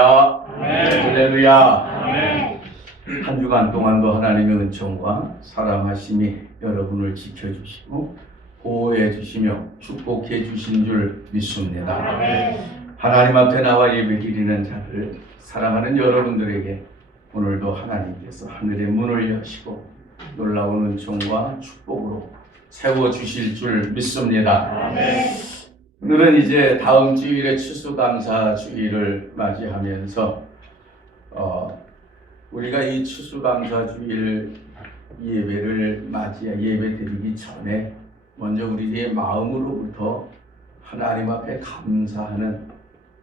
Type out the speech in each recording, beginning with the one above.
할렐루야. 할렐루야. 한 주간 동안도 하나님의 은총과 사랑하심이 여러분을 지켜주시고 보호해 주시며 축복해 주신 줄 믿습니다. 하나님 앞에 나와 예배드리는 자들 사랑하는 여러분들에게 오늘도 하나님께서 하늘의 문을 여시고 놀라운 은총과 축복으로 세워주실 줄 믿습니다. 오늘은 이제 다음 주일에 추수감사 주일을 맞이하면서 우리가 이 추수감사 주일 예배를 예배 드리기 전에 먼저 우리의 마음으로부터 하나님 앞에 감사하는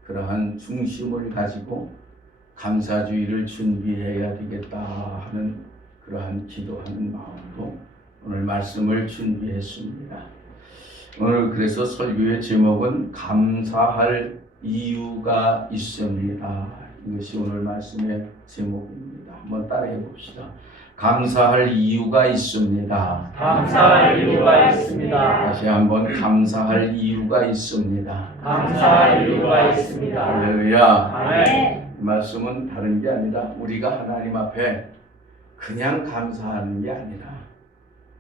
그러한 중심을 가지고 감사주일을 준비해야 되겠다 하는 그러한 기도하는 마음으로 오늘 말씀을 준비했습니다. 오늘 그래서 설교의 제목은 감사할 이유가 있습니다. 이것이 오늘 말씀의 제목입니다. 한번 따라해 봅시다. 감사할 이유가 있습니다. 감사할 이유가 있습니다. 다시 한번 감사할 이유가 있습니다. 감사할 이유가 있습니다. 할렐루야. 아멘. 이 말씀은 다른 게 아니라 우리가 하나님 앞에 그냥 감사하는 게 아니라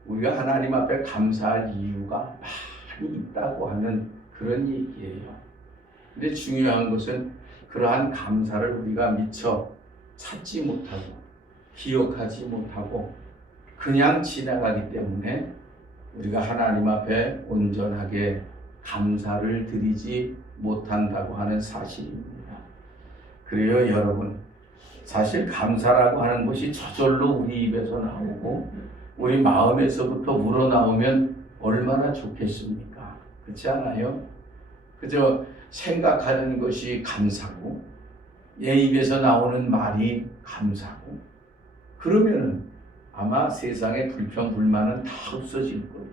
우리가 하나님 앞에 감사할 이유가 많이 있다고 하는 그런 얘기예요. 근데 중요한 것은 그러한 감사를 우리가 미처 찾지 못하고 기억하지 못하고 그냥 지나가기 때문에 우리가 하나님 앞에 온전하게 감사를 드리지 못한다고 하는 사실입니다. 그래요, 여러분. 사실 감사라고 하는 것이 저절로 우리 입에서 나오고 우리 마음에서부터 우러나오면 얼마나 좋겠습니까? 그렇지 않아요? 그저 생각하는 것이 감사고 내 입에서 나오는 말이 감사고 그러면은 아마 세상의 불평, 불만은 다 없어질 거예요.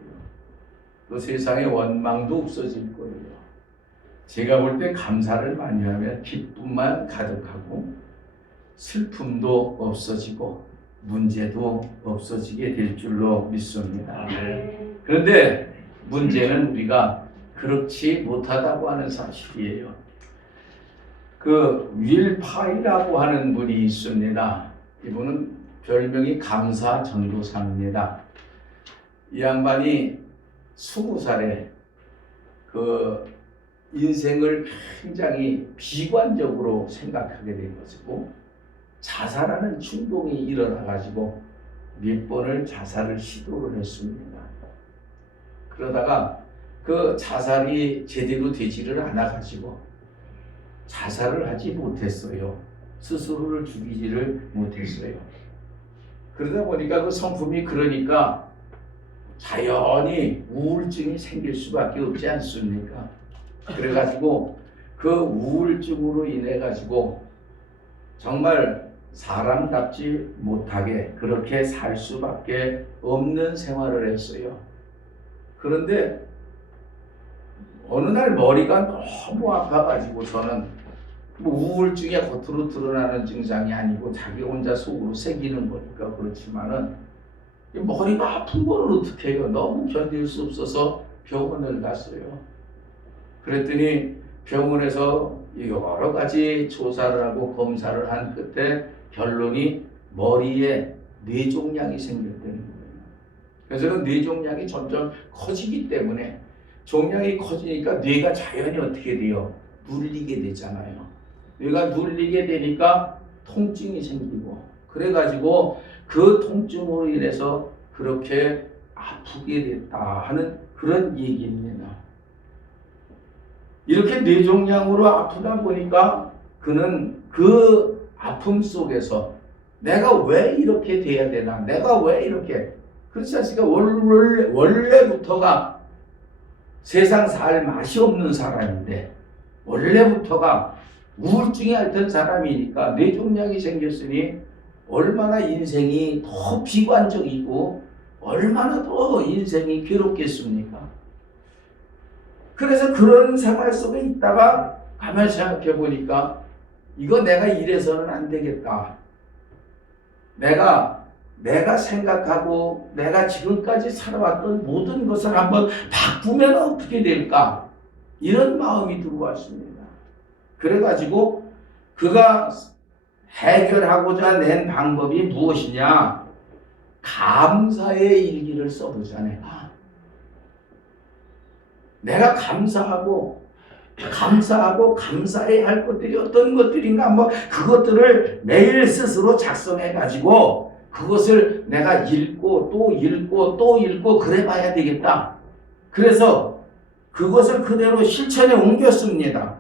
또 세상의 원망도 없어질 거예요. 제가 볼 때 감사를 많이 하면 기쁨만 가득하고 슬픔도 없어지고 문제도 없어지게 될 줄로 믿습니다. 그런데 문제는 우리가 그렇지 못하다고 하는 사실이에요. 그 윌파이라고 하는 분이 있습니다. 이분은 별명이 감사 전도사입니다. 이 양반이 20살에 그 인생을 굉장히 비관적으로 생각하게 된 것이고 자살하는 충동이 일어나가지고 몇 번을 자살을 시도를 했습니다. 그러다가 그 자살이 제대로 되지를 않아가지고 자살을 하지 못했어요. 스스로를 죽이지를 못했어요. 그러다 보니까 그 성품이 그러니까 자연히 우울증이 생길 수밖에 없지 않습니까? 그래가지고 그 우울증으로 인해 가지고 정말 사람답지 못하게 그렇게 살 수밖에 없는 생활을 했어요. 그런데 어느 날 머리가 너무 아파가지고 저는 우울증이 겉으로 드러나는 증상이 아니고 자기 혼자 속으로 새기는 거니까 그렇지만은 머리가 아픈 거는 어떻게 해요? 너무 견딜 수 없어서 병원을 갔어요. 그랬더니 병원에서 여러 가지 조사를 하고 검사를 한 끝에 결론이 머리에 뇌종양이 생겼다는 거예요. 그래서 뇌종양이 점점 커지기 때문에 종양이 커지니까 뇌가 자연히 어떻게 돼요? 눌리게 되잖아요. 뇌가 눌리게 되니까 통증이 생기고 그래가지고 그 통증으로 인해서 그렇게 아프게 됐다 하는 그런 얘기입니다. 이렇게 뇌종양으로 아프다 보니까 그는 그 아픔 속에서 내가 왜 이렇게 돼야 되나? 내가 왜 이렇게 그렇지 않습니까? 원래부터가 세상 살 맛이 없는 사람인데 원래부터가 우울증이 앓던 사람이니까 뇌종양이 생겼으니 얼마나 인생이 더 비관적이고 얼마나 더 인생이 괴롭겠습니까? 그래서 그런 생활 속에 있다가 가만히 생각해 보니까 이거 내가 이래서는 안 되겠다. 내가 생각하고 내가 지금까지 살아왔던 모든 것을 한번 바꾸면 어떻게 될까? 이런 마음이 들어왔습니다. 그래가지고 그가 해결하고자 낸 방법이 무엇이냐? 감사의 일기를 써보자. 내가 감사하고 감사해야 할 것들이 어떤 것들인가, 뭐 그것들을 매일 스스로 작성해 가지고 그것을 내가 읽고 또 읽고 또 읽고 그래 봐야 되겠다. 그래서 그것을 그대로 실천에 옮겼습니다.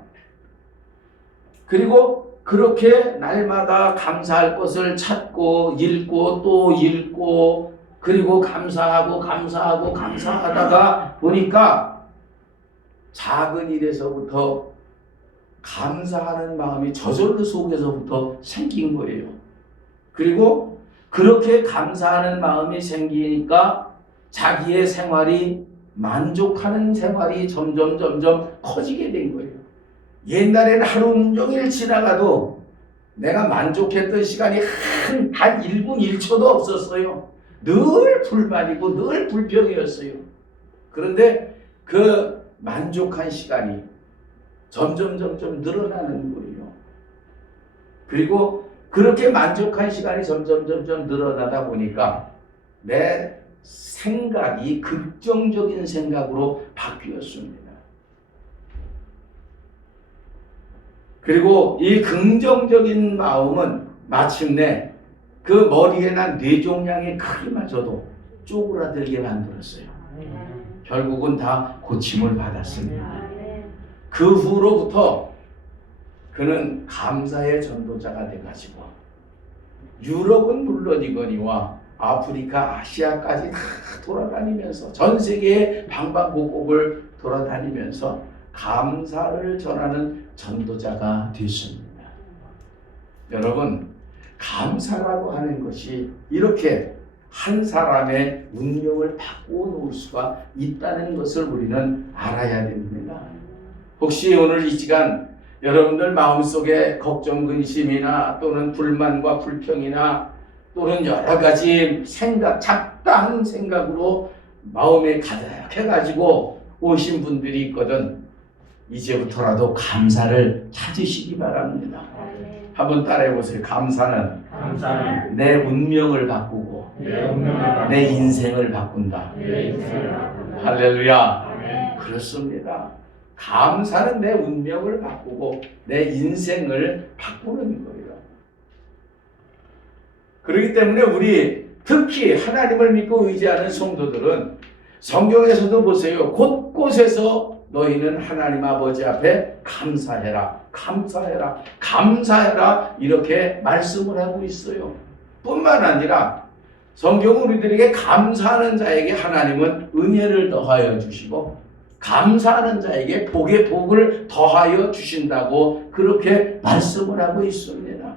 그리고 그렇게 날마다 감사할 것을 찾고 읽고 또 읽고 그리고 감사하다가 보니까 작은 일에서부터 감사하는 마음이 저절로 속에서부터 생긴 거예요. 그리고 그렇게 감사하는 마음이 생기니까 자기의 생활이 만족하는 생활이 점점 커지게 된 거예요. 옛날에는 하루 종일 지나가도 내가 만족했던 시간이 단 1분 1초도 없었어요. 늘 불만이고 늘 불평이었어요. 그런데 그 만족한 시간이 점점 늘어나는 거예요. 그리고 그렇게 만족한 시간이 점점 늘어나다 보니까 내 생각이 긍정적인 생각으로 바뀌었습니다. 그리고 이 긍정적인 마음은 마침내 그 머리에 난 뇌종양의 크기마저도 쪼그라들게 만들었어요. 결국은 다 고침을 받았습니다. 그 후로부터 그는 감사의 전도자가 돼가지고 유럽은 물론이거니와 아프리카, 아시아까지 다 돌아다니면서 전 세계의 방방곡곡을 돌아다니면서 감사를 전하는 전도자가 됐습니다. 여러분, 감사라고 하는 것이 이렇게 한 사람의 운명을 바꾸어 놓을 수가 있다는 것을 우리는 알아야 됩니다. 혹시 오늘 이 시간 여러분들 마음속에 걱정, 근심이나 또는 불만과 불평이나 또는 여러 가지 생각, 잡다한 생각으로 마음에 가득해가지고 오신 분들이 있거든. 이제부터라도 감사를 찾으시기 바랍니다. 한번 따라해보세요. 감사는 내 운명을 바꾸고 내 인생을 바꾼다. 할렐루야. 그렇습니다. 감사는 내 운명을 바꾸고 내 인생을 바꾸는 거예요. 그렇기 때문에 우리 특히 하나님을 믿고 의지하는 성도들은 성경에서도 보세요. 곳곳에서 너희는 하나님 아버지 앞에 감사해라, 감사해라, 감사해라 이렇게 말씀을 하고 있어요. 뿐만 아니라 성경은 우리들에게 감사하는 자에게 하나님은 은혜를 더하여 주시고 감사하는 자에게 복의 복을 더하여 주신다고 그렇게 말씀을 하고 있습니다.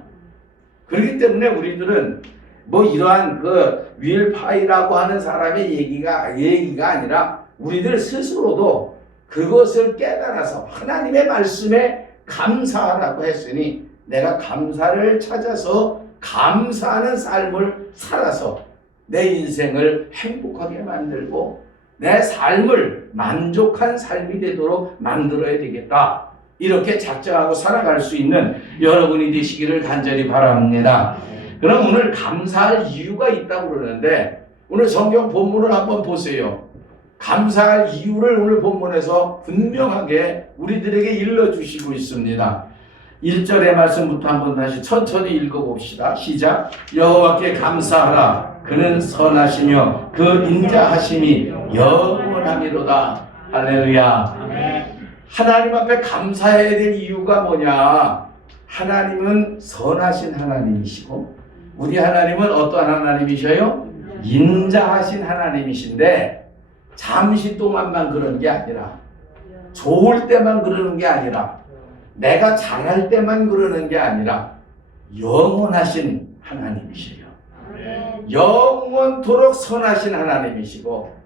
그렇기 때문에 우리들은 뭐 이러한 그 윌파이라고 하는 사람의 얘기가 아니라 우리들 스스로도 그것을 깨달아서 하나님의 말씀에 감사하라고 했으니 내가 감사를 찾아서 감사하는 삶을 살아서 내 인생을 행복하게 만들고 내 삶을 만족한 삶이 되도록 만들어야 되겠다. 이렇게 작정하고 살아갈 수 있는 여러분이 되시기를 간절히 바랍니다. 그럼 오늘 감사할 이유가 있다고 그러는데 오늘 성경 본문을 한번 보세요. 감사할 이유를 오늘 본문에서 분명하게 우리들에게 일러주시고 있습니다. 1절의 말씀부터 한번 다시 천천히 읽어봅시다. 시작. 여호와께 감사하라. 그는 선하시며 그 인자하심이 영원하미로다. 할렐루야. 하나님 앞에 감사해야 될 이유가 뭐냐? 하나님은 선하신 하나님이시고 우리 하나님은 어떠한 하나님이셔요? 인자하신 하나님이신데 잠시 동안만 그런 게 아니라 좋을 때만 그러는 게 아니라 내가 잘할 때만 그러는 게 아니라 영원하신 하나님이시요. 영원토록 선하신 하나님이시고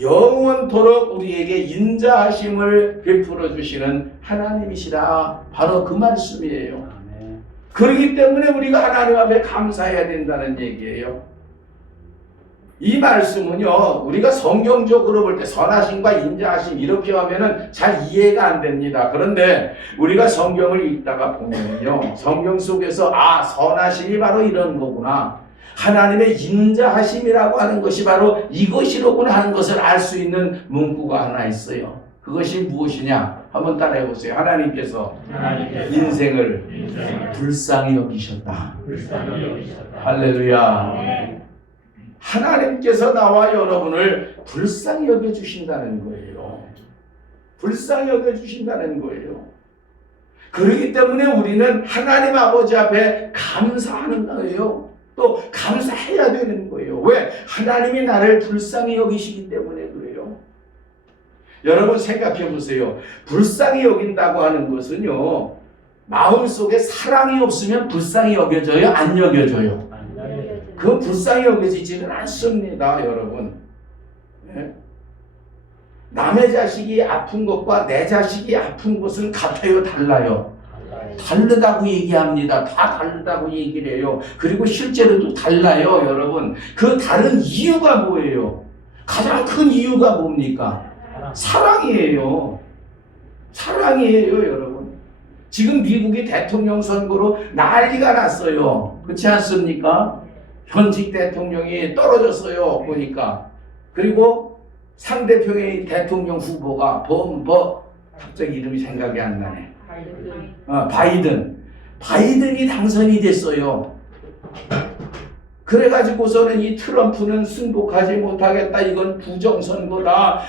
영원토록 우리에게 인자하심을 베풀어 주시는 하나님이시라. 바로 그 말씀이에요. 그렇기 때문에 우리가 하나님 앞에 감사해야 된다는 얘기예요. 이 말씀은요, 우리가 성경적으로 볼 때 선하심과 인자하심 이렇게 하면은 잘 이해가 안 됩니다. 그런데 우리가 성경을 읽다가 보면요, 성경 속에서 선하심이 바로 이런 거구나, 하나님의 인자하심이라고 하는 것이 바로 이것이로구나 하는 것을 알 수 있는 문구가 하나 있어요. 그것이 무엇이냐? 한번 따라해 보세요. 하나님께서 인생을 불쌍히 여기셨다. 할렐루야. 하나님께서 나와 여러분을 불쌍히 여겨주신다는 거예요. 불쌍히 여겨주신다는 거예요. 그렇기 때문에 우리는 하나님 아버지 앞에 감사하는 거예요. 또 감사해야 되는 거예요. 왜? 하나님이 나를 불쌍히 여기시기 때문에 그래요. 여러분 생각해 보세요. 불쌍히 여긴다고 하는 것은요, 마음속에 사랑이 없으면 불쌍히 여겨져요? 안 여겨져요? 그 불쌍히 여겨지지는 않습니다, 여러분. 네? 남의 자식이 아픈 것과 내 자식이 아픈 것은 같아요, 달라요? 다르다고 얘기합니다. 다 다르다고 얘기를 해요. 그리고 실제로도 달라요, 여러분. 그 다른 이유가 뭐예요? 가장 큰 이유가 뭡니까? 사랑이에요. 사랑이에요, 여러분. 지금 미국이 대통령 선거로 난리가 났어요. 그렇지 않습니까? 현직 대통령이 떨어졌어요, 보니까. 그리고 상대편의 대통령 후보가 갑자기 이름이 생각이 안 나네. 바이든이 당선이 됐어요. 그래가지고서는 이 트럼프는 승복하지 못하겠다, 이건 부정선거다,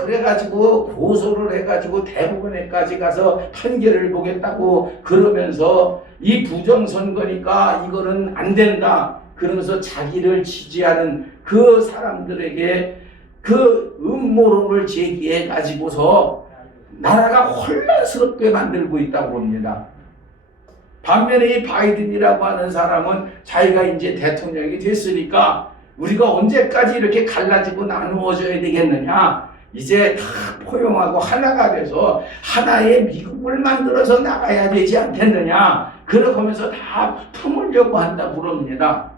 그래가지고 고소를 해가지고 대법원에까지 가서 판결을 보겠다고 그러면서 이 부정선거니까 이거는 안 된다 그러면서 자기를 지지하는 그 사람들에게 그 음모론을 제기해 가지고서 나라가 혼란스럽게 만들고 있다고 합니다. 반면에 이 바이든이라고 하는 사람은 자기가 이제 대통령이 됐으니까 우리가 언제까지 이렇게 갈라지고 나누어져야 되겠느냐, 이제 다 포용하고 하나가 돼서 하나의 미국을 만들어서 나가야 되지 않겠느냐, 그렇게 하면서 다 품으려고 한다고 그럽니다.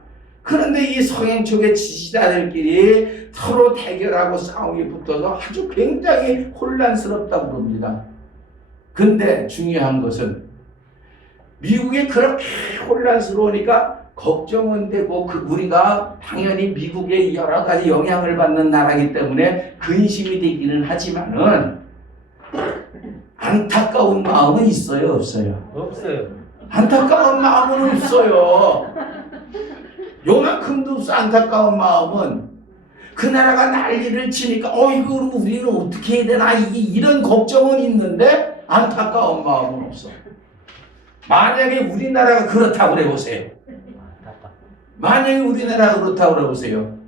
그런데 이 성행 쪽의 지지자들끼리 서로 대결하고 싸움이 붙어서 아주 굉장히 혼란스럽다고 그럽니다. 근데 중요한 것은 미국이 그렇게 혼란스러우니까 걱정은 되고, 우리가 당연히 미국의 여러 가지 영향을 받는 나라이기 때문에 근심이 되기는 하지만은 안타까운 마음은 있어요, 없어요? 없어요. 안타까운 마음은 없어요. 요만큼도 없어. 안타까운 마음은 그 나라가 난리를 치니까 이거 그럼 우리는 어떻게 해야 되나, 이런 걱정은 있는데 안타까운 마음은 없어. 만약에 우리나라가 그렇다고 해보세요. 만약에 우리나라가 그렇다고 해보세요.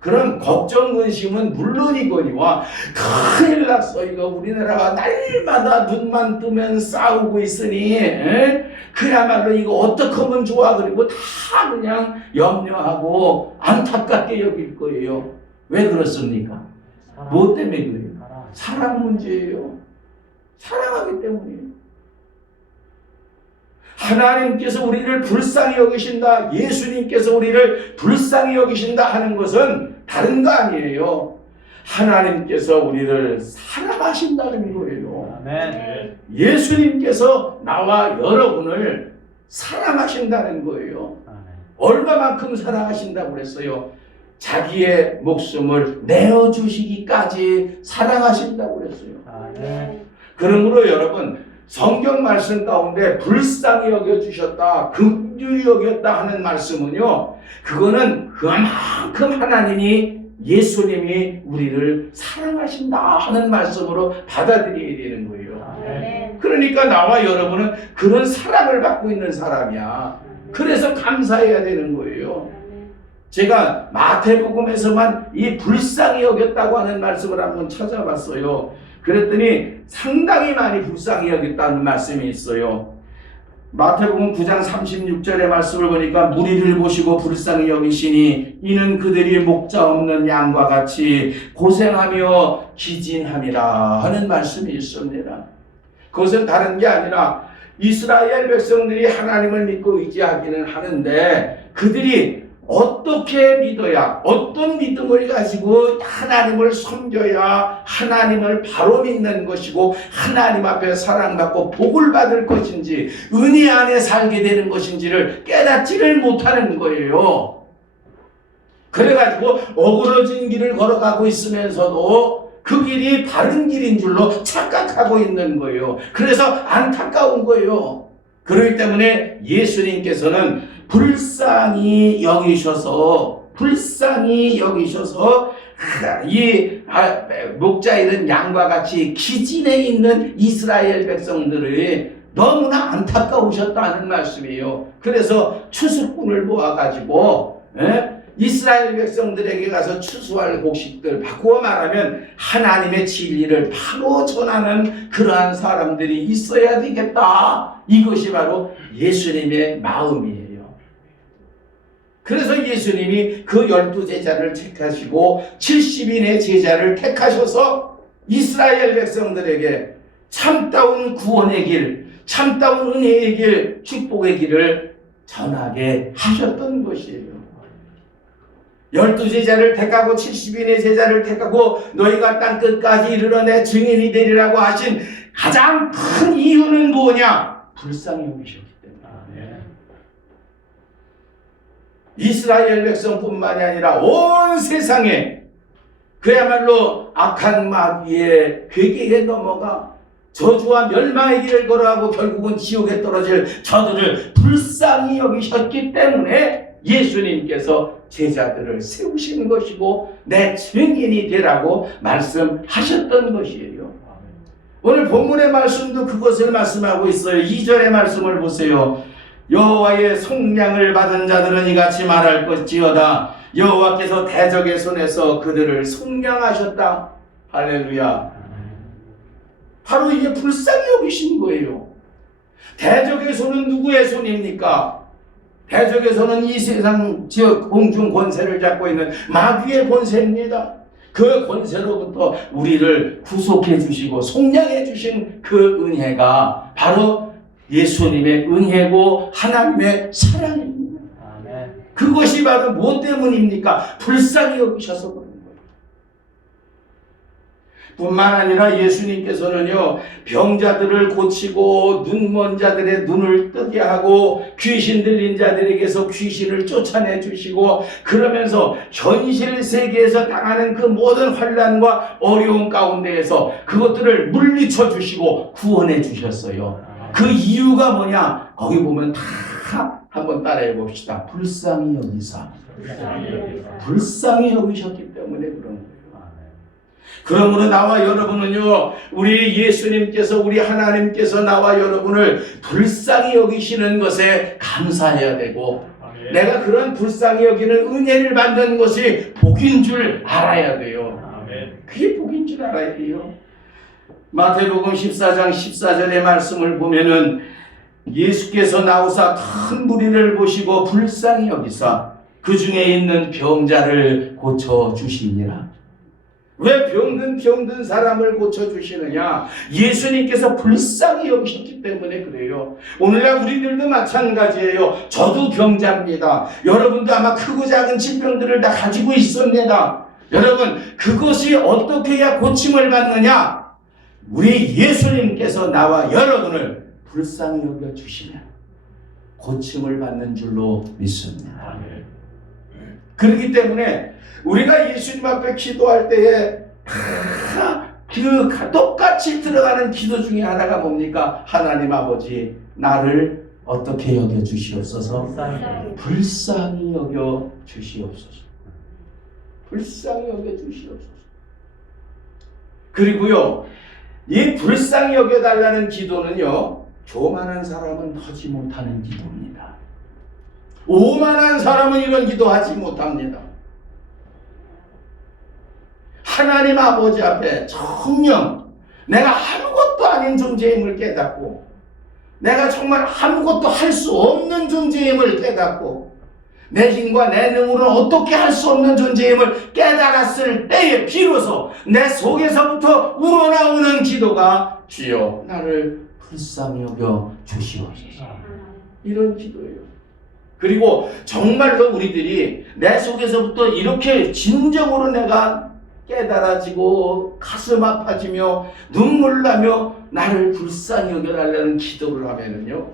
그럼 걱정, 근심은 물론이거니와 큰일 났어. 이거 우리나라가 날마다 눈만 뜨면 싸우고 있으니 그야말로 이거 어떻게 하면 좋아. 그리고 다 그냥 염려하고 안타깝게 여길 거예요. 왜 그렇습니까? 뭐 때문에 그래요? 사랑 문제예요. 사랑하기 때문이에요. 하나님께서 우리를 불쌍히 여기신다, 예수님께서 우리를 불쌍히 여기신다 하는 것은 다른 거 아니에요. 하나님께서 우리를 사랑하신다는 거예요. 아멘. 예수님께서 나와 여러분을 사랑하신다는 거예요. 얼마만큼 사랑하신다고 그랬어요? 자기의 목숨을 내어주시기까지 사랑하신다고 그랬어요. 아멘. 그러므로 여러분, 성경 말씀 가운데 불쌍히 여겨주셨다, 긍휼히 여겼다 하는 말씀은요, 그거는 그만큼 하나님이, 예수님이 우리를 사랑하신다 하는 말씀으로 받아들여야 되는 거예요. 아멘. 그러니까 나와 여러분은 그런 사랑을 받고 있는 사람이야. 그래서 감사해야 되는 거예요. 제가 마태복음에서만 이 불쌍히 여겼다고 하는 말씀을 한번 찾아봤어요. 그랬더니 상당히 많이 불쌍히 여겼다는 말씀이 있어요. 마태복음 9장 36절의 말씀을 보니까 무리를 보시고 불쌍히 여기시니 이는 그들이 목자 없는 양과 같이 고생하며 기진함이라 하는 말씀이 있습니다. 그것은 다른 게 아니라 이스라엘 백성들이 하나님을 믿고 의지하기는 하는데 그들이 어떻게 믿어야, 어떤 믿음을 가지고 하나님을 섬겨야 하나님을 바로 믿는 것이고 하나님 앞에 사랑받고 복을 받을 것인지 은혜 안에 살게 되는 것인지를 깨닫지를 못하는 거예요. 그래가지고 어그러진 길을 걸어가고 있으면서도 그 길이 바른 길인 줄로 착각하고 있는 거예요. 그래서 안타까운 거예요. 그렇기 때문에 예수님께서는 불쌍히 여기셔서 이 목자 잃은 양과 같이 기진에 있는 이스라엘 백성들이 너무나 안타까우셨다는 말씀이에요. 그래서 추수꾼을 모아가지고 이스라엘 백성들에게 가서 추수할 곡식들, 바꾸어 말하면 하나님의 진리를 바로 전하는 그러한 사람들이 있어야 되겠다. 이것이 바로 예수님의 마음이에요. 그래서 예수님이 그 12제자를 택하시고 70인의 제자를 택하셔서 이스라엘 백성들에게 참다운 구원의 길, 참다운 은혜의 길, 축복의 길을 전하게 하셨던 것이에요. 12제자를 택하고 70인의 제자를 택하고 너희가 땅끝까지 이르러 내 증인이 되리라고 하신 가장 큰 이유는 뭐냐? 불쌍히 여기셨기 때문에. 이스라엘 백성뿐만이 아니라 온 세상에 그야말로 악한 마귀의 괴계에 넘어가 저주와 멸망의 길을 걸어가고 결국은 지옥에 떨어질 저들을 불쌍히 여기셨기 때문에 예수님께서 제자들을 세우신 것이고 내 증인이 되라고 말씀하셨던 것이에요. 오늘 본문의 말씀도 그것을 말씀하고 있어요. 2절의 말씀을 보세요. 여호와의 속량을 받은 자들은 이같이 말할 것지어다. 여호와께서 대적의 손에서 그들을 속량하셨다. 할렐루야. 바로 이게 불쌍히 여기신 거예요. 대적의 손은 누구의 손입니까? 대적의 손은 이 세상 지역 공중 권세를 잡고 있는 마귀의 권세입니다. 그 권세로부터 우리를 구속해 주시고 속량해 주신 그 은혜가 바로 예수님의 은혜고 하나님의 사랑입니다. 아멘. 그것이 바로 무엇 때문입니까? 불쌍히 여기셔서 그런 거예요. 뿐만 아니라 예수님께서는요, 병자들을 고치고 눈먼 자들의 눈을 뜨게 하고 귀신 들린 자들에게서 귀신을 쫓아내 주시고 그러면서 현실 세계에서 당하는 그 모든 환난과 어려움 가운데에서 그것들을 물리쳐 주시고 구원해 주셨어요. 그 이유가 뭐냐? 거기 보면 다 한번 따라해 봅시다. 불쌍히 여기사. 불쌍히 여기셨기 때문에 그런 거예요. 그러므로 나와 여러분은요, 우리 예수님께서, 우리 하나님께서 나와 여러분을 불쌍히 여기시는 것에 감사해야 되고, 내가 그런 불쌍히 여기는 은혜를 받는 것이 복인 줄 알아야 돼요. 그게 복인 줄 알아야 돼요. 마태복음 14장 14절의 말씀을 보면은 예수께서 나오사 큰 무리를 보시고 불쌍히 여기사 그 중에 있는 병자를 고쳐주시니라. 왜 병든 사람을 고쳐주시느냐? 예수님께서 불쌍히 여기셨기 때문에 그래요. 오늘날 우리들도 마찬가지예요. 저도 병자입니다. 여러분도 아마 크고 작은 질병들을 다 가지고 있습니다. 여러분, 그것이 어떻게 해야 고침을 받느냐? 우리 예수님께서 나와 여러분을 불쌍히 여겨주시면 고침을 받는 줄로 믿습니다. 그렇기 때문에 우리가 예수님 앞에 기도할 때에 똑같이 들어가는 기도 중에 하나가 뭡니까? 하나님 아버지, 나를 어떻게 여겨주시옵소서? 불쌍히 여겨주시옵소서. 불쌍히 여겨주시옵소서. 그리고요, 이 불쌍히 여겨달라는 기도는요, 교만한 사람은 하지 못하는 기도입니다. 오만한 사람은 이런 기도하지 못합니다. 하나님 아버지 앞에 정녕 내가 아무것도 아닌 존재임을 깨닫고, 내가 정말 아무것도 할 수 없는 존재임을 깨닫고, 내 힘과 내 능으로는 어떻게 할 수 없는 존재임을 깨달았을 때에 비로소 내 속에서부터 우러나오는 기도가 주여 나를 불쌍히 여겨 주시옵소서. 이런 기도예요. 그리고 정말로 우리들이 내 속에서부터 이렇게 진정으로 내가 깨달아지고 가슴 아파지며 눈물 나며 나를 불쌍히 여겨달라는 기도를 하면은요,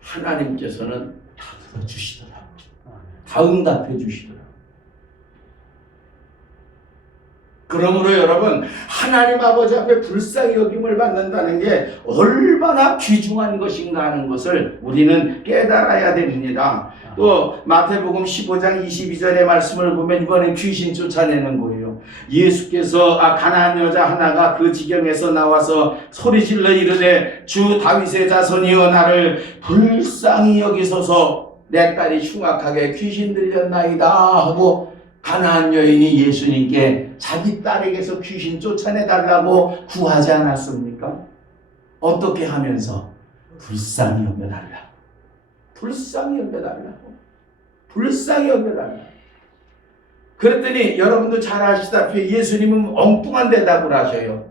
하나님께서는 다 들어주시더라고요. 다 응답해 주시더라고요. 그러므로 여러분, 하나님 아버지 앞에 불쌍히 여김을 받는다는 게 얼마나 귀중한 것인가 하는 것을 우리는 깨달아야 됩니다. 또 마태복음 15장 22절의 말씀을 보면 이번에 귀신 쫓아내는 거예요. 예수께서 가나안 여자 하나가 그 지경에서 나와서 소리질러 이르되 주 다윗의 자손이여 나를 불쌍히 여기소서 내 딸이 흉악하게 귀신 들렸나이다 하고 가나안 여인이 예수님께 자기 딸에게서 귀신 쫓아내달라고 구하지 않았습니까? 어떻게 하면서? 불쌍히 여겨달라고. 불쌍히 여겨달라고. 불쌍히 여겨달라고. 그랬더니 여러분도 잘 아시다시피 예수님은 엉뚱한 대답을 하셔요.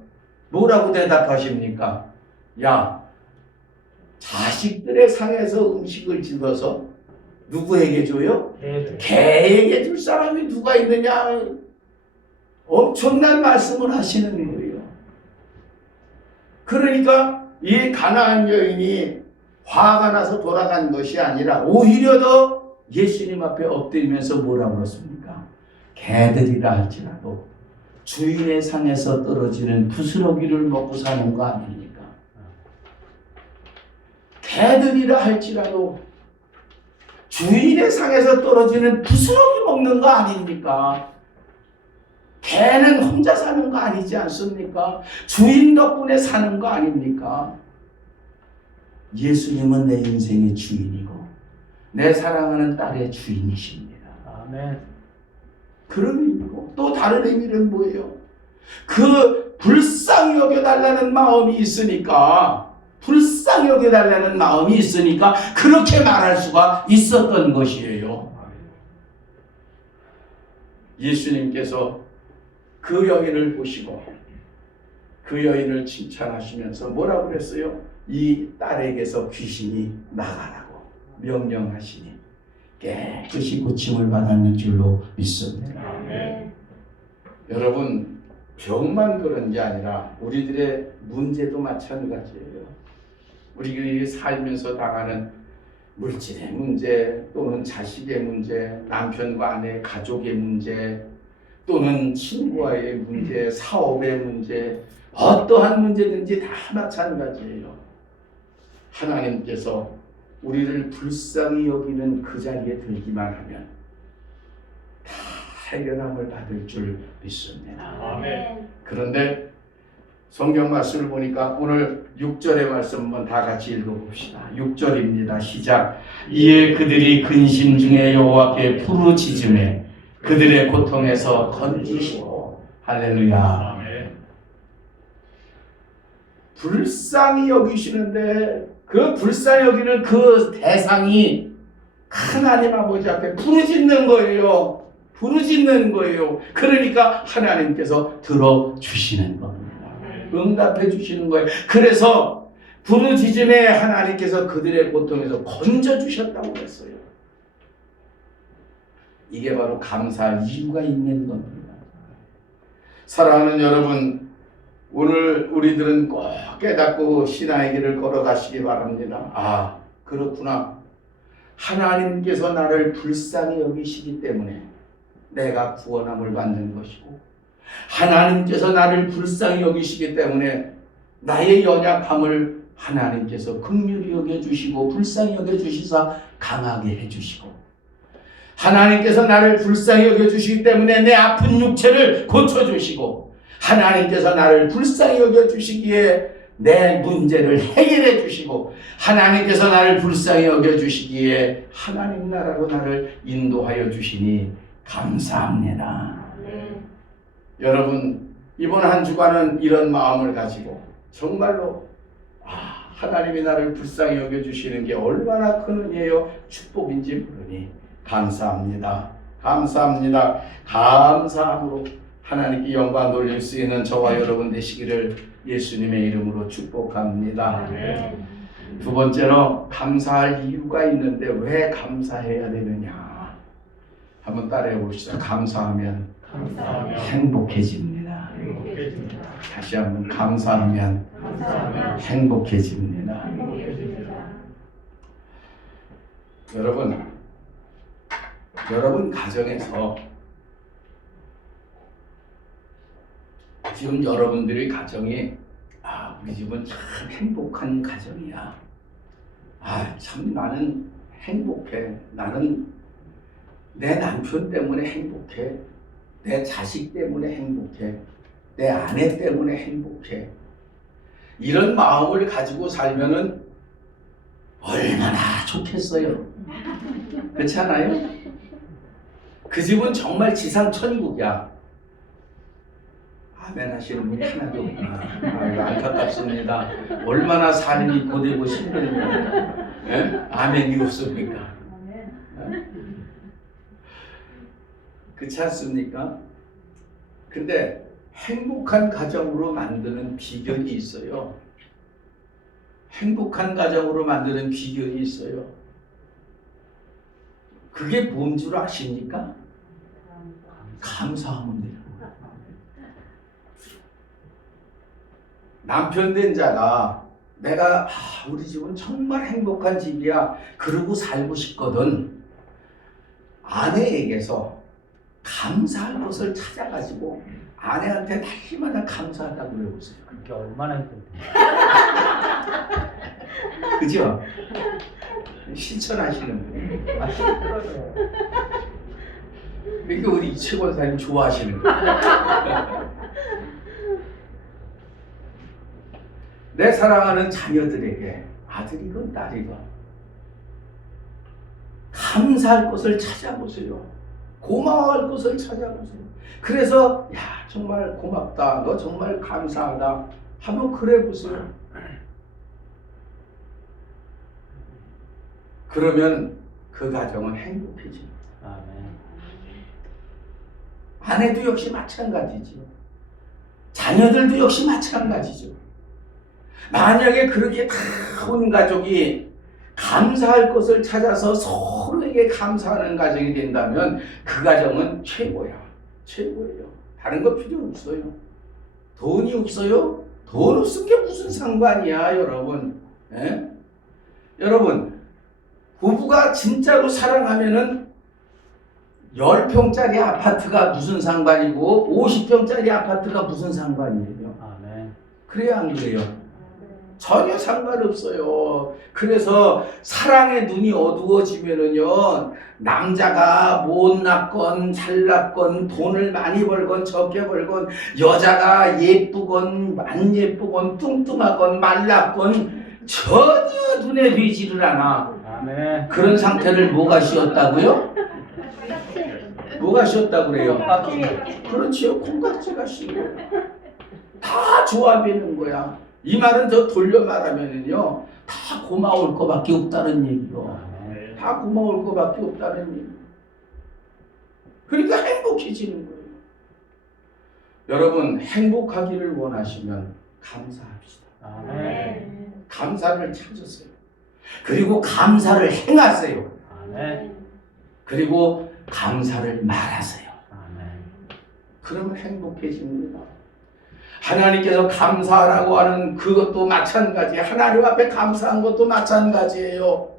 뭐라고 대답하십니까? 야, 자식들의 상에서 음식을 집어서 누구에게 줘요? 개에게 줄 사람이 누가 있느냐? 엄청난 말씀을 하시는 거예요. 그러니까 이 가나안 여인이 화가 나서 돌아간 것이 아니라 오히려 더 예수님 앞에 엎드리면서 뭐라고 그랬습니까? 개들이라 할지라도 주인의 상에서 떨어지는 부스러기를 먹고 사는 거 아닙니까? 개들이라 할지라도 주인의 상에서 떨어지는 부스러기 먹는 거 아닙니까? 개는 혼자 사는 거 아니지 않습니까? 주인 덕분에 사는 거 아닙니까? 예수님은 내 인생의 주인이고 내 사랑하는 딸의 주인이십니다. 아멘. 그런 의미고 또 다른 의미는 뭐예요? 그 불쌍히 여겨달라는 마음이 있으니까 불쌍히 여겨달라는 마음이 있으니까 그렇게 말할 수가 있었던 것이에요. 예수님께서 그 여인을 보시고 그 여인을 칭찬하시면서 뭐라고 그랬어요? 이 딸에게서 귀신이 나가라고 명령하시니 깨끗이 고침을 받았는 줄로 믿습니다. 아멘. 여러분, 병만 그런 게 아니라 우리들의 문제도 마찬가지예요. 우리들이 살면서 당하는 물질의 문제 또는 자식의 문제, 남편과 아내, 가족의 문제 또는 친구와의 문제, 사업의 문제, 어떠한 문제든지 다 마찬가지예요. 하나님께서 우리를 불쌍히 여기는 그 자리에 들기만 하면 다 해결함을 받을 줄 믿습니다. 아멘. 그런데 성경 말씀을 보니까 오늘 6절의 말씀 한번 다 같이 읽어봅시다. 6절입니다. 시작. 이에 그들이 근심 중에 여호와께 부르짖음에 그들의 고통에서 건지시고. 할렐루야. 아멘. 불쌍히 여기시는데 그 불쌍히 여기는 그 대상이 하나님 아버지 앞에 부르짖는 거예요. 부르짖는 거예요. 그러니까 하나님께서 들어주시는 겁니다. 응답해 주시는 거예요. 그래서 부르짖음에 하나님께서 그들의 고통에서 건져주셨다고 했어요. 이게 바로 감사할 이유가 있는 겁니다. 사랑하는 여러분, 오늘 우리들은 꼭 깨닫고 신앙의 길을 걸어가시기 바랍니다. 아, 그렇구나. 하나님께서 나를 불쌍히 여기시기 때문에 내가 구원함을 받는 것이고 하나님께서 나를 불쌍히 여기시기 때문에 나의 연약함을 하나님께서 긍휼히 여겨주시고 불쌍히 여겨주시사 강하게 해주시고 하나님께서 나를 불쌍히 여겨주시기 때문에 내 아픈 육체를 고쳐주시고 하나님께서 나를 불쌍히 여겨주시기에 내 문제를 해결해 주시고 하나님께서 나를 불쌍히 여겨주시기에 하나님 나라로 나를 인도하여 주시니 감사합니다. 여러분, 이번 한 주간은 이런 마음을 가지고 정말로 하나님이 나를 불쌍히 여겨주시는 게 얼마나 큰 은혜요 축복인지 모르니 감사합니다. 감사합니다. 감사함으로 하나님께 영광 돌릴 수 있는 저와 여러분 되시기를 예수님의 이름으로 축복합니다. 두 번째로 감사할 이유가 있는데 왜 감사해야 되느냐. 한번 따라해 봅시다. 감사하면 감사하며 행복해집니다. 행복해집니다. 다시 한번 감사하면 감사하며 행복해집니다. 행복해집니다. 여러분 가정에서 지금 여러분들의 가정이 우리 집은 참 행복한 가정이야. 참 나는 행복해. 나는 내 남편 때문에 행복해. 내 자식 때문에 행복해. 내 아내 때문에 행복해. 이런 마음을 가지고 살면은 얼마나 좋겠어요. 그렇지 않아요? 그 집은 정말 지상 천국이야. 아멘 하시는 분이 하나도 없구나. 안타깝습니다. 얼마나 삶이 고되고 힘든가. 예? 아멘이 없습니까? 그렇지 않습니까? 근데 행복한 가정으로 만드는 비결이 있어요. 행복한 가정으로 만드는 비결이 있어요. 그게 뭔 줄 아십니까? 감사하면 돼요. 남편 된 자가 내가 우리 집은 정말 행복한 집이야 그러고 살고 싶거든. 아내에게서 감사할 것을 찾아가지고 아내한테 날마다 감사하다고 그래보세요. 그게 얼마나 힘든데. 그죠? 실천하시는 분이에요. 힘들어요. 그러니까 우리 이채 권사님 좋아하시는 거예요. 내 사랑하는 자녀들에게 아들이건 딸이건 감사할 것을 찾아보세요. 고마워할 것을 찾아보세요. 그래서 정말 고맙다. 너 정말 감사하다. 한번 그래 보세요. 그러면 그 가정은 행복해집니다. 아멘. 아내도 역시 마찬가지죠. 자녀들도 역시 마찬가지죠. 만약에 그렇게 다 온 가족이 감사할 것을 찾아서 서로에게 감사하는 가정이 된다면 그 가정은 최고야. 최고예요. 다른 거 필요 없어요. 돈이 없어요? 돈 없은 게 무슨 상관이야, 여러분. 예? 여러분, 부부가 진짜로 사랑하면은 10평짜리 아파트가 무슨 상관이고 50평짜리 아파트가 무슨 상관이에요? 아멘. 그래야 안 그래요? 전혀 상관없어요. 그래서 사랑의 눈이 어두워지면은요, 남자가 못났건 잘났건 돈을 많이 벌건 적게 벌건 여자가 예쁘건 안 예쁘건 뚱뚱하건 말랐건 전혀 눈에 뵈지를 않아. 아멘. 그런 상태를 뭐가 씌웠다고요? 뭐가 씌웠다고 그래요? 그렇지요. 콩깍지가 씌워요. 다 좋아지는 거야. 이 말은 더 돌려 말하면은요, 다 고마울 거밖에 없다는 얘기요. 다 고마울 거밖에 없다는 얘기. 그러니까 행복해지는 거예요. 여러분, 행복하기를 원하시면 감사합시다. 아멘. 감사를 찾으세요. 그리고 감사를 행하세요. 아멘. 그리고 감사를 말하세요. 아멘. 그러면 행복해집니다. 하나님께서 감사하라고 하는 그것도 마찬가지예요. 하나님 앞에 감사한 것도 마찬가지예요.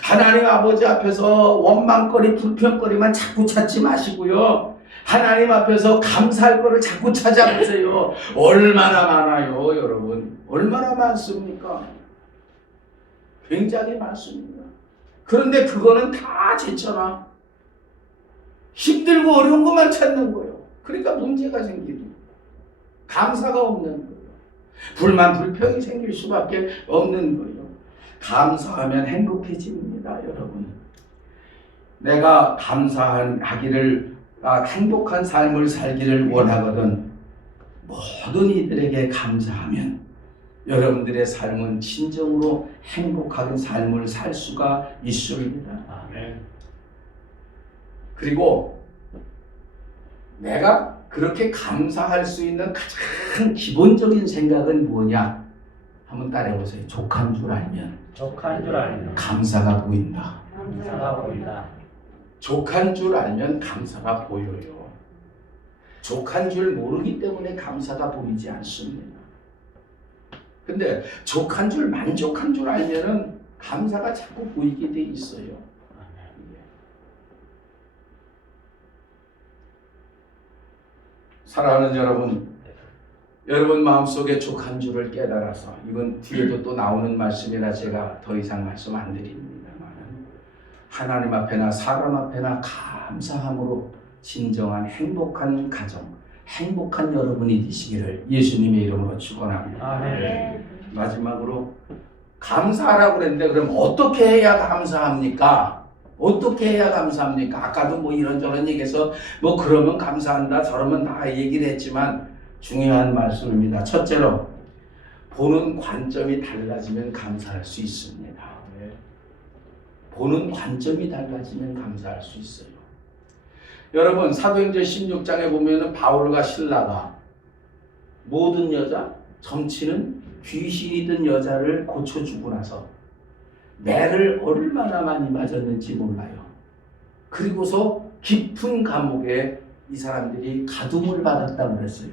하나님 아버지 앞에서 원망거리, 불평거리만 자꾸 찾지 마시고요. 하나님 앞에서 감사할 거를 자꾸 찾아보세요. 얼마나 많아요, 여러분. 얼마나 많습니까? 굉장히 많습니다. 그런데 그거는 다 제쳐놔. 힘들고 어려운 것만 찾는 거예요. 그러니까 문제가 생기죠. 감사가 없는 거예요. 불만, 불평이 생길 수밖에 없는 거예요. 감사하면 행복해집니다, 여러분. 내가 감사하기를, 행복한 삶을 살기를 원하거든 모든 이들에게 감사하면 여러분들의 삶은 진정으로 행복한 삶을 살 수가 있습니다. 아멘. 그리고 내가 그렇게 감사할 수 있는 가장 기본적인 생각은 뭐냐? 한번 따라해보세요. 족한 줄 알면 족한 줄 알면 감사가 보인다. 감사가 보인다. 족한 줄 알면 감사가 보여요. 족한 줄 모르기 때문에 감사가 보이지 않습니다. 근데 족한 줄, 만족한 줄 알면은 감사가 자꾸 보이게 돼 있어요. 사랑하는 여러분 마음속에 족한 줄을 깨달아서, 이건 뒤에도 또 나오는 말씀이라 제가 더 이상 말씀 안 드립니다만, 하나님 앞에나 사람 앞에나 감사함으로 진정한 행복한 가정, 행복한 여러분이 되시기를 예수님의 이름으로 축원합니다. 아멘. 마지막으로 감사하라고 그랬는데, 그럼 어떻게 해야 감사합니까? 어떻게 해야 감사합니까? 아까도 뭐 이런저런 얘기해서 뭐 그러면 감사한다 저러면 다 얘기를 했지만 중요한 말씀입니다. 첫째로, 보는 관점이 달라지면 감사할 수 있습니다. 보는 관점이 달라지면 감사할 수 있어요. 여러분, 사도행전 16장에 보면은 바울과 실라가 모든 여자, 점치는 귀신이 든 여자를 고쳐주고 나서 매를 얼마나 많이 맞았는지 몰라요. 그리고서 깊은 감옥에 이 사람들이 가둠을 받았다고 그랬어요.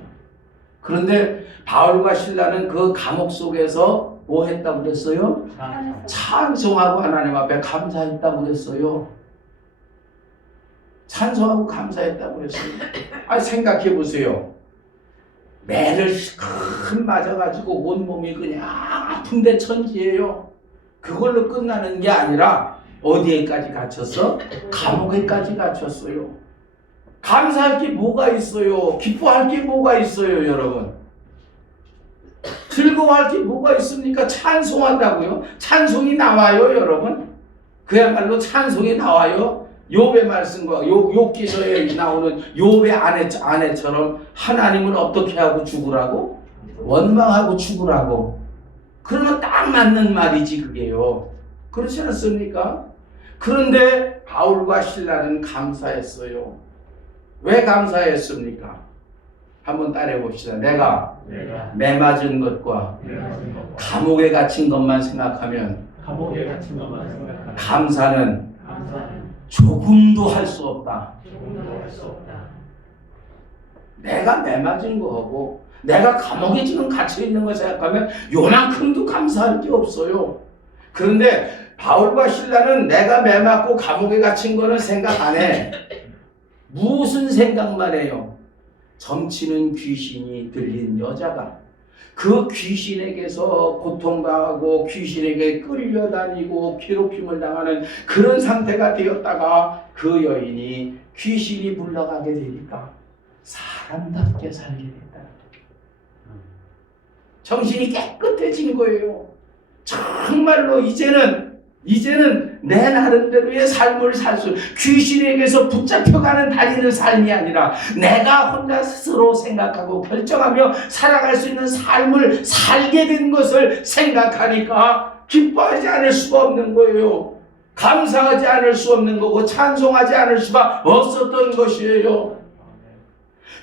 그런데 바울과 실라는 그 감옥 속에서 뭐 했다고 그랬어요? 찬송하고 하나님 앞에 감사했다고 그랬어요. 찬송하고 감사했다고 그랬어요. 생각해 보세요. 매를 큰 맞아가지고 온몸이 그냥 아픈데 천지예요. 그걸로 끝나는 게 아니라 어디에까지 갇혔어? 감옥에까지 갇혔어요. 감사할 게 뭐가 있어요? 기뻐할 게 뭐가 있어요, 여러분? 즐거워할 게 뭐가 있습니까? 찬송한다고요? 찬송이 나와요, 여러분? 그야말로 찬송이 나와요. 욥의 말씀과 욥기서에 나오는 욥의 아내처럼 하나님을 어떻게 하고 죽으라고? 원망하고 죽으라고. 그러면 딱 맞는 말이지 그게요. 그렇지 않습니까? 그런데 바울과 실라는 감사했어요. 왜 감사했습니까? 한번 따라해 봅시다. 내가 매 맞은 것과 감옥에 갇힌 것만 생각하면 감옥에 갇힌 것만 생각하면 감사는 조금도 할 수 없다. 내가 매 맞은 거하고 내가 감옥에 지금 갇혀 있는 거 생각하면 요만큼도 감사할 게 없어요. 그런데 바울과 실라는 내가 매 맞고 감옥에 갇힌 거는 생각 안 해. 무슨 생각만 해요? 점치는 귀신이 들린 여자가 그 귀신에게서 고통당하고 귀신에게 끌려다니고 괴롭힘을 당하는 그런 상태가 되었다가 그 여인이 귀신이 물러가게 되니까 사람답게 살게 됐다. 정신이 깨끗해진 거예요. 정말로 이제는 내 나름대로의 삶을 살 수, 귀신에게서 붙잡혀가는 다니는 삶이 아니라 내가 혼자 스스로 생각하고 결정하며 살아갈 수 있는 삶을 살게 된 것을 생각하니까 기뻐하지 않을 수가 없는 거예요. 감사하지 않을 수 없는 거고 찬송하지 않을 수가 없었던 것이에요.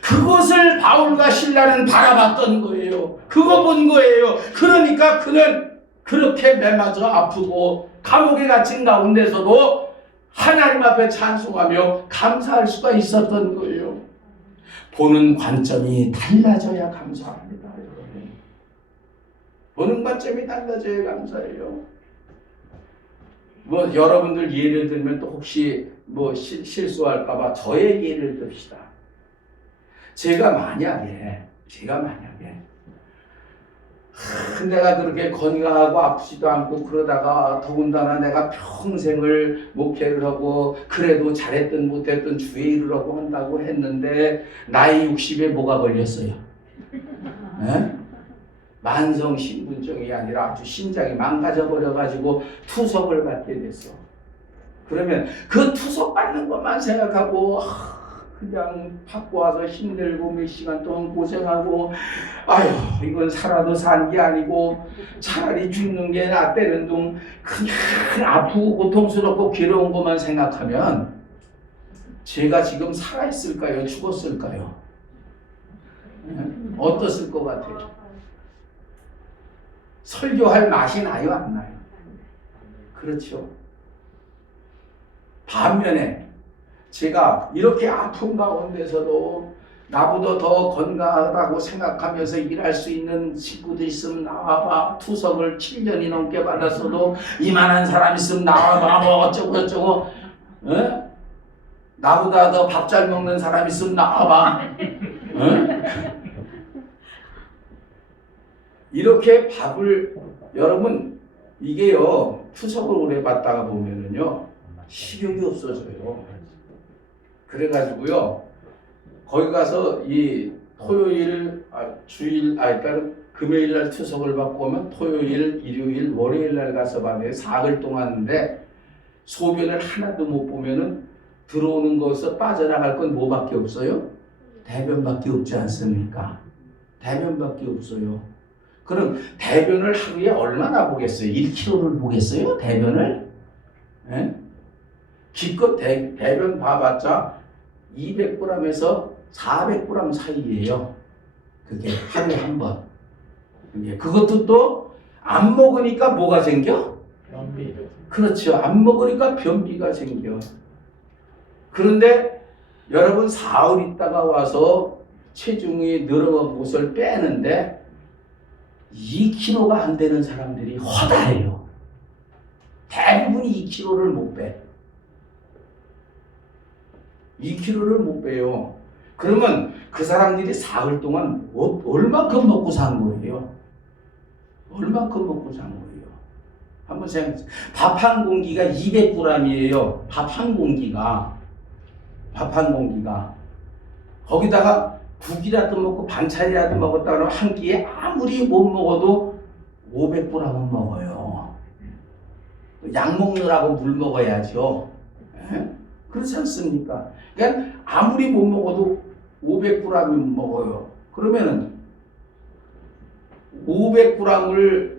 그것을 바울과 실라는 바라봤던 거예요. 그거 본 거예요. 그러니까 그는 그렇게 매맞아 아프고 감옥에 갇힌 가운데서도 하나님 앞에 찬송하며 감사할 수가 있었던 거예요. 보는 관점이 달라져야 감사합니다, 여러분. 보는 관점이 달라져야 감사해요. 뭐 여러분들 예를 들면 또 혹시 뭐 실수할까봐 저의 예를 듭시다. 제가 만약에 내가 그렇게 건강하고 아프지도 않고 그러다가 더군다나 내가 평생을 목회를 하고 그래도 잘했든 못했든 주에 이르라고 한다고 했는데 나이 60에 뭐가 걸렸어요? 에? 만성 신분증이 아니라 아주 심장이 망가져 버려가지고 투석을 받게 됐어. 그러면 그 투석 받는 것만 생각하고 그냥 받고 와서 힘들고 몇 시간 동안 고생하고 아휴 이건 살아도 산 게 아니고 차라리 죽는 게 낫다는 둥 그냥 아프고 고통스럽고 괴로운 것만 생각하면 제가 지금 살아있을까요? 죽었을까요? 어떻을 것 같아요? 설교할 맛이 나요, 안 나요? 그렇죠. 반면에 제가 이렇게 아픈 가운데서도 나보다 더 건강하다고 생각하면서 일할 수 있는 친구들 있으면 나와봐. 투석을 7년이 넘게 받았어도 이만한 사람 있으면 나와봐. 뭐 어쩌고 저쩌고. 에? 나보다 더 밥 잘 먹는 사람 있으면 나와봐. 에? 이렇게 밥을 여러분 이게요 투석을 오래 받다가 보면은요 식욕이 없어져요. 그래가지고요 거기 가서 이 토요일 그러니까 금요일 날 투석을 받고 오면 토요일, 일요일, 월요일 날 가서 받아요. 사흘 동안인데 소변을 하나도 못 보면은 들어오는 것에서 빠져나갈 건 뭐밖에 없어요? 대변밖에 없지 않습니까? 대변밖에 없어요. 그럼 대변을 하루에 얼마나 보겠어요? 1kg를 보겠어요? 대변을? 예? 기껏 대변 봐봤자 200g에서 400g 사이예요. 그게 하루에 한 번. 그것도 또 안 먹으니까 뭐가 생겨? 변비. 그렇죠. 안 먹으니까 변비가 생겨. 그런데 여러분 사흘 있다가 와서 체중이 늘어간 곳을 빼는데 2kg가 안 되는 사람들이 허다해요. 대부분이 2kg를 못 빼. 2kg를 못 빼요. 그러면 그 사람들이 사흘 동안 얼마큼 먹고 산 거예요? 얼마큼 먹고 산 거예요? 한번 생각해보세요. 밥 한 공기가 200g이에요. 밥 한 공기가. 밥 한 공기가. 거기다가 국이라도 먹고 반찬이라도 먹었다 그러면 한 끼에 아무리 못 먹어도 500g은 먹어요. 약 먹느라고 물 먹어야죠. 에? 그렇지 않습니까? 그러니까 아무리 못 먹어도 500g은 먹어요. 그러면은 500g을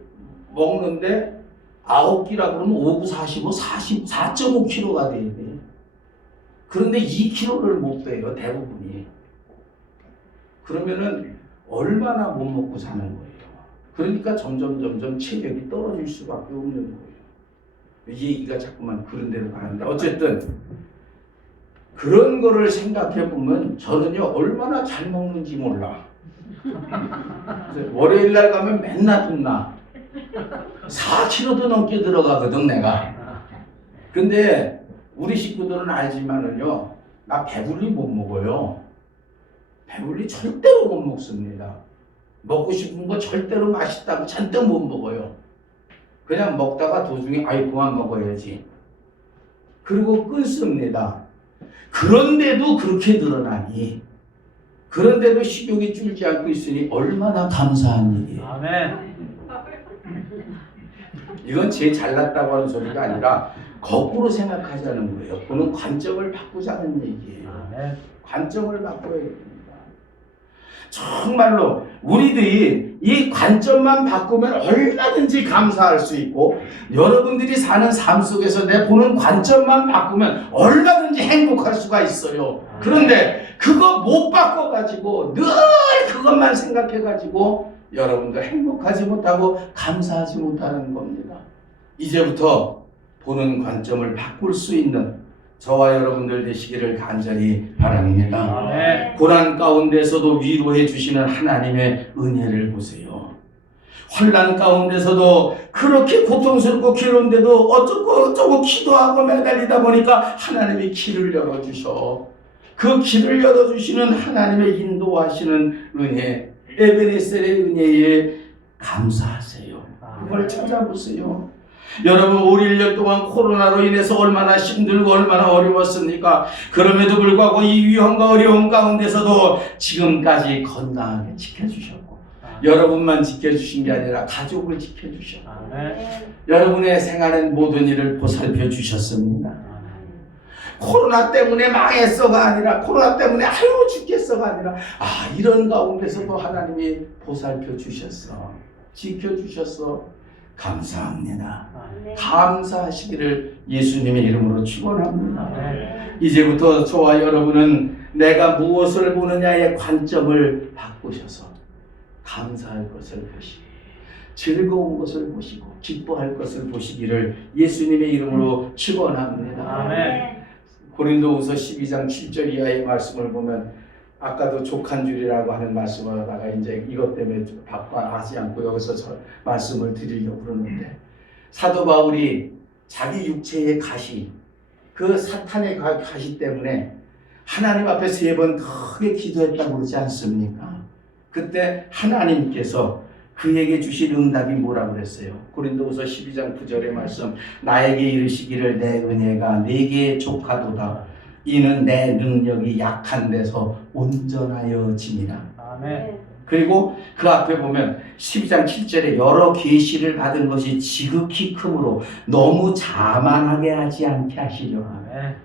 먹는데 9끼라 그러면 5, 9, 45, 44.5kg가 돼야 돼. 그런데 2kg를 못 빼요, 대부분이. 그러면은 얼마나 못 먹고 사는 거예요. 그러니까 점점 체력이 떨어질 수밖에 없는 거예요. 이 얘기가 자꾸만 그런 데로 가는데 어쨌든 그런 거를 생각해 보면 저는요 얼마나 잘 먹는지 몰라. 월요일 날 가면 맨날 혼나. 4kg도 넘게 들어가거든 내가. 근데 우리 식구들은 알지만은요 나 배불리 못 먹어요. 배불리 절대로 못 먹습니다. 먹고 싶은 거 절대로 맛있다고 잔뜩 못 먹어요. 그냥 먹다가 도중에 아이 그만 먹어야지. 그리고 끊습니다. 그런데도 그렇게 늘어나니 그런데도 식욕이 줄지 않고 있으니 얼마나 감사한 일이에요. 아멘. 이건 제 잘났다고 하는 소리가 아니라 거꾸로 생각하자는 거예요. 그는 관점을 바꾸자는 얘기예요. 아멘. 관점을 바꿔야 됩니다. 정말로 우리들이 이 관점만 바꾸면 얼마든지 감사할 수 있고 여러분들이 사는 삶 속에서 내 보는 관점만 바꾸면 얼마든지 행복할 수가 있어요. 그런데 그거 못 바꿔가지고 늘 그것만 생각해가지고 여러분들 행복하지 못하고 감사하지 못하는 겁니다. 이제부터 보는 관점을 바꿀 수 있는 저와 여러분들 되시기를 간절히 바랍니다. 아멘. 고난 가운데서도 위로해 주시는 하나님의 은혜를 보세요. 환난 가운데서도 그렇게 고통스럽고 괴로운데도 어쩌고 기도하고 매달리다 보니까 하나님이 길을 열어주셔. 그 길을 열어주시는 하나님의 인도하시는 은혜, 에베네셀의 은혜에 감사하세요. 그걸 찾아보세요. 여러분 올 1년 동안 코로나로 인해서 얼마나 힘들고 얼마나 어려웠습니까? 그럼에도 불구하고 이 위험과 어려움 가운데서도 지금까지 건강하게 지켜주셨고 여러분만 지켜주신 게 아니라 가족을 지켜주셨고 여러분의 생활의 모든 일을 보살펴 주셨습니다. 코로나 때문에 망했어가 아니라 코로나 때문에 아유 죽겠어가 아니라 이런 가운데서도 하나님이 보살펴 주셨어. 지켜주셨어. 감사합니다. 감사하시기를 예수님의 이름으로 축원합니다. 이제부터 저와 여러분은 내가 무엇을 보느냐의 관점을 바꾸셔서 감사할 것을 보시고 즐거운 것을 보시고 기뻐할 것을 보시기를 예수님의 이름으로 축원합니다. 아멘. 고린도후서 12장 7절 이하의 말씀을 보면 아까도 족한 줄이라고 하는 말씀을 하다가 이제 이것 때문에 바꿔하지 않고 여기서 저 말씀을 드리려고 그러는데 사도 바울이 자기 육체의 가시 그 사탄의 가시 때문에 하나님 앞에 3번 크게 기도했다고 그러지 않습니까? 그때 하나님께서 그에게 주신 응답이 뭐라고 그랬어요? 고린도후서 12장 9절의 말씀 나에게 이르시기를 내 은혜가 네게 족하도다 이는 내 능력이 약한 데서 온전하여짐이라. 아멘. 그리고 그 앞에 보면 12장 7절에 여러 계시를 받은 것이 지극히 크므로 너무 자만하게 하지 않게 하시려고. 아멘.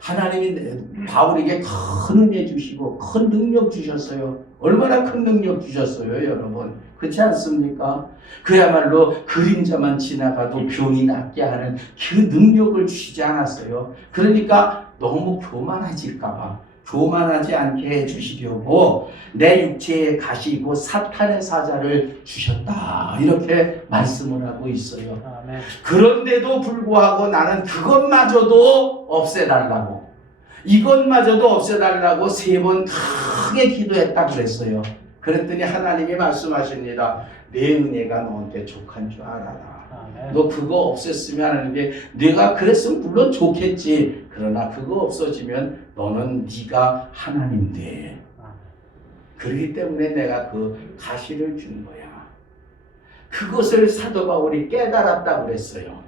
하나님이 바울에게 큰 은혜 주시고 큰 능력 주셨어요. 얼마나 큰 능력 주셨어요, 여러분. 그렇지 않습니까? 그야말로 그림자만 지나가도 병이 낫게 하는 그 능력을 주시지 않았어요. 그러니까 너무 교만해질까봐 교만하지 않게 해주시려고 내 육체에 가시고 사탄의 사자를 주셨다. 이렇게 말씀을 하고 있어요. 아멘. 그런데도 불구하고 나는 그것마저도 없애달라고 이것마저도 없애달라고 3번 크게 기도했다 그랬어요. 그랬더니 하나님이 말씀하십니다. 내 은혜가 너한테 족한 줄 알아라. 아멘. 너 그거 없앴으면 하는데 내가 그랬으면 물론 좋겠지. 그러나 그거 없어지면 너는 네가 하나님 돼. 그렇기 때문에 내가 그 가시를 준 거야. 그것을 사도 바울이 깨달았다고 그랬어요.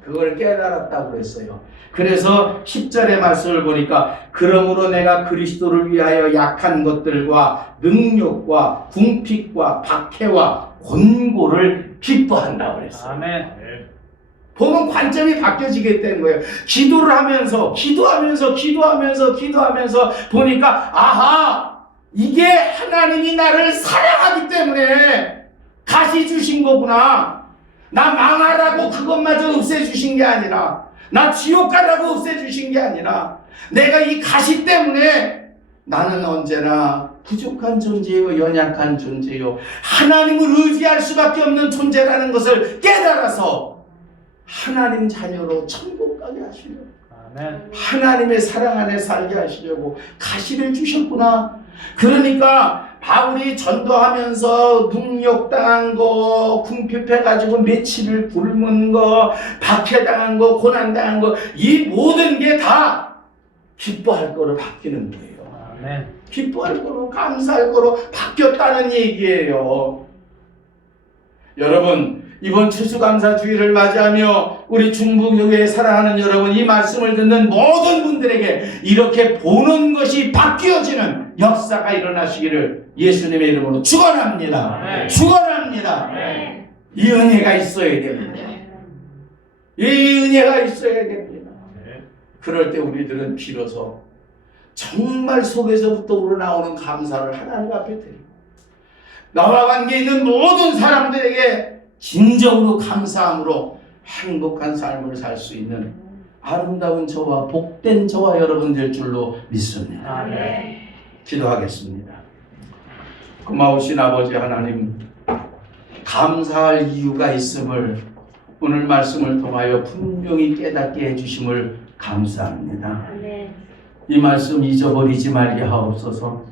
그걸 깨달았다고 그랬어요. 그래서 10절의 말씀을 보니까 그러므로 내가 그리스도를 위하여 약한 것들과 능력과 궁핍과 박해와 권고를 기뻐한다고 그랬어요. 아멘. 보면 관점이 바뀌어지겠다는 거예요. 기도를 하면서 기도하면서 보니까 아하 이게 하나님이 나를 사랑하기 때문에 가시 주신 거구나. 나 망하라고 그것마저 없애주신 게 아니라 나 지옥 가라고 없애주신 게 아니라 내가 이 가시 때문에 나는 언제나 부족한 존재요 연약한 존재요 하나님을 의지할 수밖에 없는 존재라는 것을 깨달아서 하나님 자녀로 천국 가게 하시려고 아멘. 하나님의 사랑 안에 살게 하시려고 가시를 주셨구나. 그러니까 바울이 전도하면서 능력당한 거, 궁핍해가지고 며칠을 굶은 거, 박해당한 거, 고난당한 거, 이 모든 게 다 기뻐할 거로 바뀌는 거예요. 아멘. 기뻐할 거로, 감사할 거로 바뀌었다는 얘기예요. 여러분, 이번 추수감사주의를 맞이하며 우리 중부교회에 사랑하는 여러분, 이 말씀을 듣는 모든 분들에게 이렇게 보는 것이 바뀌어지는 역사가 일어나시기를 예수님의 이름으로 축원합니다. 아멘. 축원합니다. 아멘. 이 은혜가 있어야 됩니다. 이 은혜가 있어야 됩니다. 그럴 때 우리들은 비로소 정말 속에서부터 우러나오는 감사를 하나님 앞에 드리고 나와 관계 있는 모든 사람들에게 진정으로 감사함으로 행복한 삶을 살 수 있는 아름다운 저와 복된 저와 여러분 될 줄로 믿습니다. 아멘. 기도하겠습니다. 고마우신 아버지 하나님, 감사할 이유가 있음을 오늘 말씀을 통하여 분명히 깨닫게 해주심을 감사합니다. 이 말씀 잊어버리지 말게 하옵소서.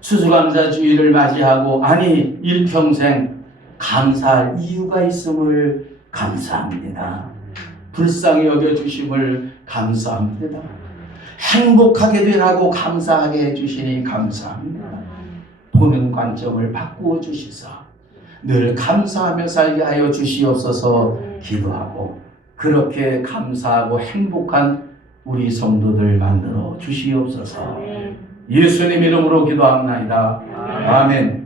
추수감사주의를 맞이하고 아니 일평생 감사할 이유가 있음을 감사합니다. 불쌍히 여겨주심을 감사합니다. 행복하게 되라고 감사하게 해주시니 감사합니다. 보는 관점을 바꾸어 주시사 늘 감사하며 살게 하여 주시옵소서 기도하고 그렇게 감사하고 행복한 우리 성도들 만들어 주시옵소서. 예수님 이름으로 기도합니다. 아멘.